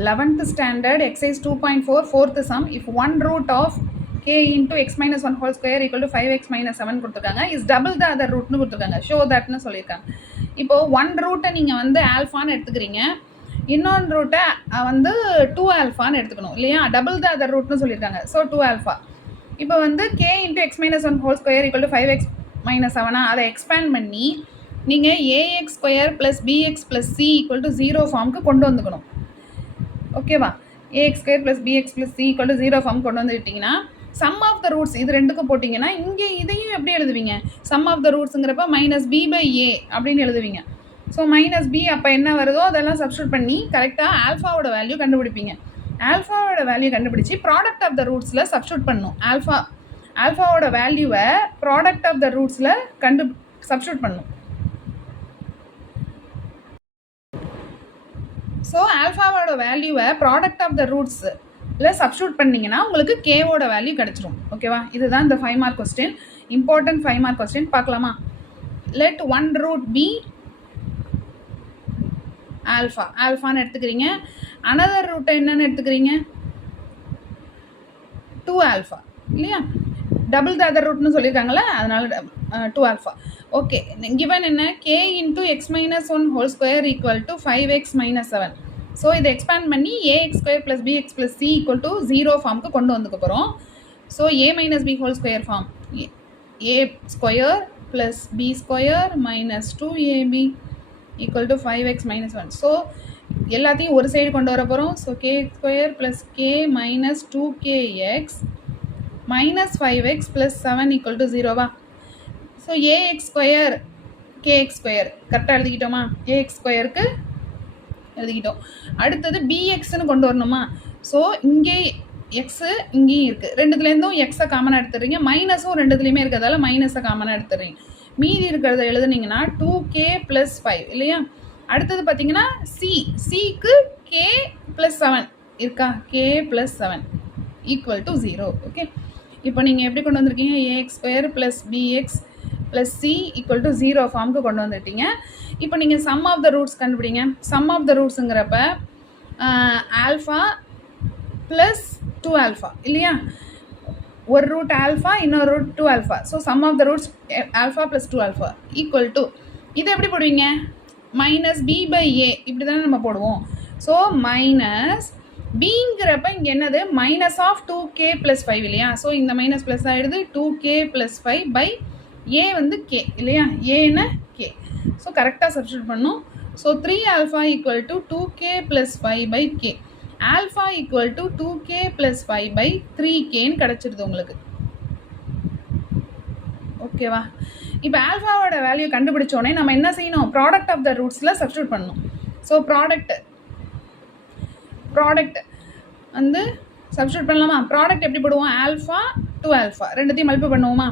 11th standard exercise 2.4 fourth sum. If one root of k into x minus 1 whole square equal to 5x minus 7 கொடுத்துருக்காங்க is double the other rootனு கொடுத்துருக்காங்க. show thatனு சொல்லியிருக்காங்க. இப்போ one ரூட்டை நீங்கள் வந்து ஆல்ஃபான்னு எடுத்துக்கிறீங்க, இன்னொன்று ரூட்டை வந்து 2 ஆல்ஃபான்னு எடுத்துக்கணும் இல்லையா? டபுள் த அதர் ரூட்னு சொல்லியிருக்காங்க. So 2 alpha. இப்போ வந்து k into x minus 1 whole square equal to 5x minus 7 அதை எக்ஸ்பேண்ட் பண்ணி நீங்கள் A X square plus px plus C equal to 0 ஃபார்முக்கு கொண்டு வந்துக்கணும். ஓகேவா? A X square plus px plus C equal to 0 form கொண்டு வந்துட்டீங்கன்னா சம் ஆஃப் த ரூட்ஸ் இது ரெண்டுக்கும் போட்டிங்கன்னா இங்கே இதையும் எப்படி எழுதுவீங்க? சம் ஆஃப் த ரூட்ஸுங்கிறப்ப மைனஸ் பி பை ஏ அப்படின்னு எழுதுவீங்க. ஸோ மைனஸ் பி அப்போ என்ன வருதோ அதெல்லாம் சப்ஸ்டியூட் பண்ணி கரெக்டாக ஆல்ஃபாவோட வேல்யூ கண்டுபிடிப்பீங்க. ஆல்ஃபாவோட வேல்யூ கண்டுபிடிச்சி ப்ராடக்ட் ஆஃப் த ரூட்ஸில் சப்ஸ்டியூட் பண்ணணும். ஆல்ஃபாவோட வேல்யூவை ப்ராடக்ட் ஆஃப் த ரூட்ஸில் சப்ஸ்டியூட் பண்ணணும். ஸோ ஆல்ஃபாவோட வேல்யூவை ப்ராடக்ட் ஆஃப் த ரூட்ஸில் சப்ஸ்டியூட் பண்ணிங்கன்னா உங்களுக்கு கேவோட வேல்யூ கிடச்சிரும். ஓகேவா? இதுதான் இந்த 5 mark question, important 5 mark question. பார்க்கலாமா? லெட் ஒன் ரூட் பி ஆல்ஃபான்னு எடுத்துக்கிறீங்க. அனதர் ரூட்டை என்னென்னு எடுத்துக்கிறீங்க? 2 ஆல்ஃபா இல்லையா? டபுள் த அதர் ரூட்னு சொல்லியிருக்காங்களே, அதனால 2 ஆல்ஃபா. ஓகே, கிவன் என்ன? k into x minus 1 whole square equal to 5x minus 7. So இதை எக்ஸ்பேண்ட் பண்ணி A X square plus px plus C equal to 0 ஃபார்முக்கு கொண்டு வந்துக்க போகிறோம். So A minus B whole square form, A square plus B square minus 2ab equal to 5x minus 1. So எல்லாத்தையும் ஒரு side கொண்டு வர போகிறோம். So K square plus K minus 2kx minus 5x plus 7 equal to 0வா? So a x square k x square கரெக்டாக எழுதிக்கிட்டோமா? Ax ஸ்கொயருக்கு எழுதிக்கிட்டோம். அடுத்தது பிஎக்ஸ்ன்னு கொண்டு வரணுமா? ஸோ இங்கே எக்ஸு இங்கேயும் இருக்குது, ரெண்டுத்துலேருந்தும் எக்ஸை காமனாக எடுத்துடுறீங்க, மைனஸும் ரெண்டுத்துலேயுமே இருக்கிறதால மைனஸை காமனாக எடுத்துடுறீங்க. மீதி இருக்கிறத எழுதுனீங்கன்னா 2k ப்ளஸ் 5 இல்லையா? அடுத்தது பார்த்தீங்கன்னா சிக்கு k ப்ளஸ் 7 இருக்கா? k plus 7 equal to 0. Okay, இப்போ நீங்கள் எப்படி கொண்டு வந்திருக்கீங்க? A x square plus px plus C equal to 0 ஃபார்முக்கு கொண்டு வந்துட்டீங்க. இப்போ நீங்கள் சம் ஆஃப் த ரூட்ஸ் கண்டுபிடிங்க. சம் ஆஃப் த ரூட்ஸுங்கிறப்ப ஆல்ஃபா ப்ளஸ் 2 ஆல்ஃபா இல்லையா? ஒரு ரூட் ஆல்ஃபா, இன்னொரு root 2 alpha. So sum of the roots alpha plus 2 alpha equal to இதை எப்படி போடுவீங்க? மைனஸ் பி பை ஏ இப்படி தானே நம்ம போடுவோம். ஸோ மைனஸ் பிங்கிறப்ப இங்கே என்னது? மைனஸ் ஆஃப் 2k ப்ளஸ் 5 இல்லையா? ஸோ இந்த மைனஸ் ப்ளஸ் ஆகிடுது. 2k ப்ளஸ் 5 பை ஏ வந்து கே இல்லையா? ஏன்னா கே. ஸோ கரெக்டாக சப்ஸ்டியூட் பண்ணும். So 3 alpha equal to 2k plus 5 by k. Alpha equal to 2k plus 5 by 3kன்னு கிடச்சிருது உங்களுக்கு. ஓகேவா? இப்போ ஆல்ஃபாவோட வேல்யூ கண்டுபிடிச்சோடனே நம்ம என்ன செய்யணும்? ப்ராடக்ட் ஆஃப் த ரூட்ஸில் சப்ஸ்டியூட் பண்ணணும். ஸோ ப்ராடக்ட் வந்து சப்ஸ்டியூட் பண்ணலாமா? ப்ராடக்ட் எப்படி போடுவோம்? ஆல்ஃபா 2 ஆல்ஃபா ரெண்டுத்தையும் மல்டிப்ளை பண்ணுவோமா?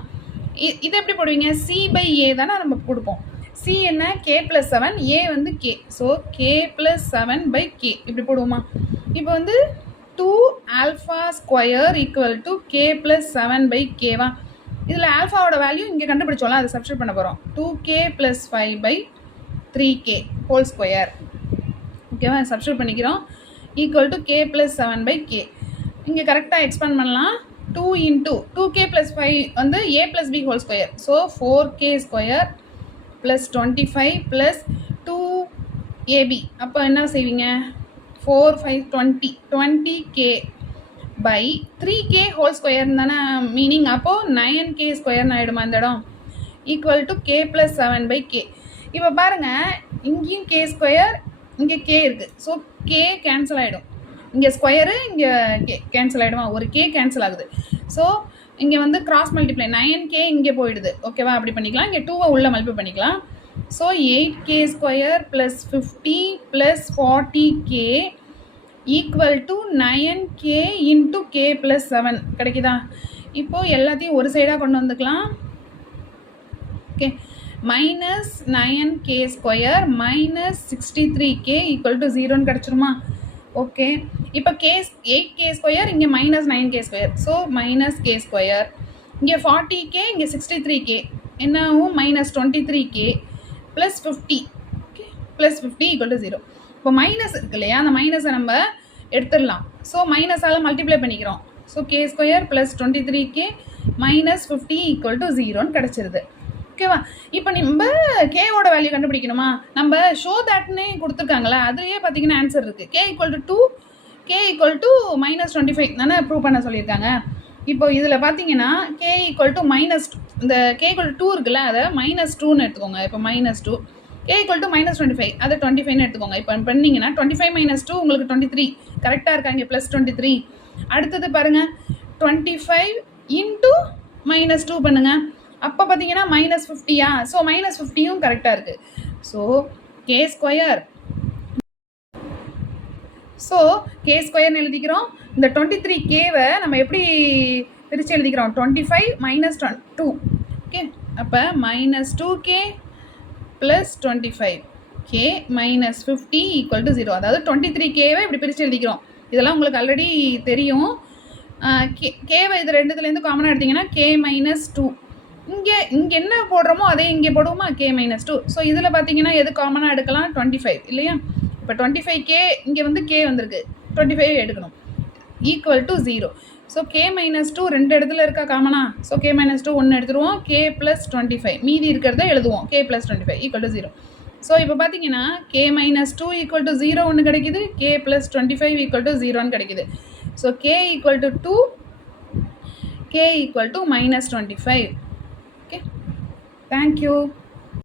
இது எப்படி போடுவீங்க? சி பை ஏ தானே நம்ம கொடுப்போம். சி என்ன? கே ப்ளஸ் 7, ஏ வந்து k. So k plus 7 by k இப்படி போடுவோமா? இப்போ வந்து 2 alpha square equal to K plus 7 by கேவா? இதில் ஆல்ஃபாவோட வேல்யூ இங்கே கண்டுபிடிச்சோம்ல, அதை சப்ஸ்டியூட் பண்ண போகிறோம். 2k plus 5 by 3k whole square. ஓகேவா? சப்ஸ்டியூட் பண்ணிக்கிறோம். Equal to K plus 7 by K. இங்கே கரெக்டாக எக்ஸ்பேண்ட் பண்ணலாம். 2 இன்ட்டு 2k ப்ளஸ் 5 வந்து a plus b whole square. So 4k square plus 25 plus 2ab. அப்போ என்ன செய்வீங்க? 4 5 20 20k by 3k whole square தானே மீனிங். அப்போது 9k ஸ்கொயர்னு ஆகிடுமா இந்த இடம்? Equal to k plus 7 by k. இப்போ பாருங்கள், இங்கேயும் k ஸ்கொயர், இங்கே k இருக்குது. ஸோ k கேன்சல் ஆகிடும். இங்கே ஸ்கொயரு, இங்கே கே கேன்சல் ஆகிடுமா? ஒரு கே கேன்சல் ஆகுது. ஸோ இங்கே வந்து கிராஸ் மல்டிப்ளை 9k இங்கே போயிடுது. ஓகேவா? அப்படி பண்ணிக்கலாம். இங்கே 2வை உள்ளே மல்டிப்ளை பண்ணிக்கலாம். So 8k square plus 50 plus 40k equal to 9k into k plus 7 கிடைக்குதா? இப்போது எல்லாத்தையும் ஒரு சைடாக கொண்டு வந்துக்கலாம். Okay, minus 9k square minus 63k equal to 0ன்னு கிடச்சிருமா? ஓகே, இப்போ கே 8k ஸ்கொயர், இங்கே minus 9k square. So minus k square, இங்கே 40k, இங்கே 63k என்ன ஆகும்? Minus 23k plus 50. ஓகே, +50 = 0. இப்போ மைனஸ் இருக்கு இல்லையா, அந்த மைனஸை நம்ம எடுத்துடலாம். ஸோ மைனஸால் மல்டிப்ளை பண்ணிக்கிறோம். So K square plus 23k minus 50 equal to 0ன்னு கிடச்சிருது. ஓகேவா? இப்போ நம்ம கேவோட வேல்யூ கண்டுபிடிக்கணுமா? நம்ம ஷோ தட்னே கொடுத்துருக்காங்களா, அதுலேயே பார்த்தீங்கன்னா ஆன்சர் இருக்குது. K equal to 2, K equal to minus 25 தானே ப்ரூவ் பண்ண சொல்லியிருக்காங்க. இப்போ இதில் பார்த்தீங்கன்னா கே ஈக்குவல் டு மைனஸ், இந்த கே ஈக்குவல் டு 2 இருக்குல்ல, அதை -2ன்னு எடுத்துக்கோங்க. இப்போ -2, கே ஈக்குவல் டு -25, அதை 25ன்னு எடுத்துக்கோங்க. இப்போ பண்ணிங்கன்னா 25 - 2 உங்களுக்கு 23 கரெக்டாக இருக்காங்க, ப்ளஸ் 23. அடுத்தது பாருங்கள், 25 இன்ட்டு -2 பண்ணுங்கள். அப்போ பார்த்தீங்கன்னா -50யா? ஸோ -50யும் கரெக்டாக இருக்குது. So K square, so K ஸ்கொயர்னு எழுதிக்கிறோம். இந்த 23கேவை நம்ம எப்படி பிரித்து எழுதிக்கிறோம்? 25 - 2. ஓகே, அப்போ -2k plus 25k minus 50 equal to 0. அதாவது 23கேவை இப்படி பிரித்து எழுதிக்கிறோம். இதெல்லாம் உங்களுக்கு ஆல்ரெடி தெரியும். கேவை இது ரெண்டுத்துலேருந்து காமனாக எடுத்திங்கன்னா k - 2. இங்கே என்ன போடுறோமோ அதே இங்கே போடுவோமா, k - 2. ஸோ இதில் பார்த்தீங்கன்னா எது காமனாக எடுக்கலாம்? 25 இல்லையா? இப்போ 25k இங்கே வந்து k வந்திருக்கு, 25 எடுக்கணும், ஈக்குவல் டு 0. ஸோ k - 2 ரெண்டு இடத்துல இருக்கா காமனா? ஸோ k - 2 ஒன்று எடுத்துருவோம், k ப்ளஸ் 25 மீதி இருக்கிறத எழுதுவோம், k plus 25 equal to 0. So இப்போ பார்த்தீங்கன்னா k - 2 ஈக்குவல் டு 0 ஒன்று கிடைக்குது, k ப்ளஸ் 25 ஈக்குவல் டு 0ன்னு கிடைக்குது. So k equal to 2, k equal to -25. Okay, thank you.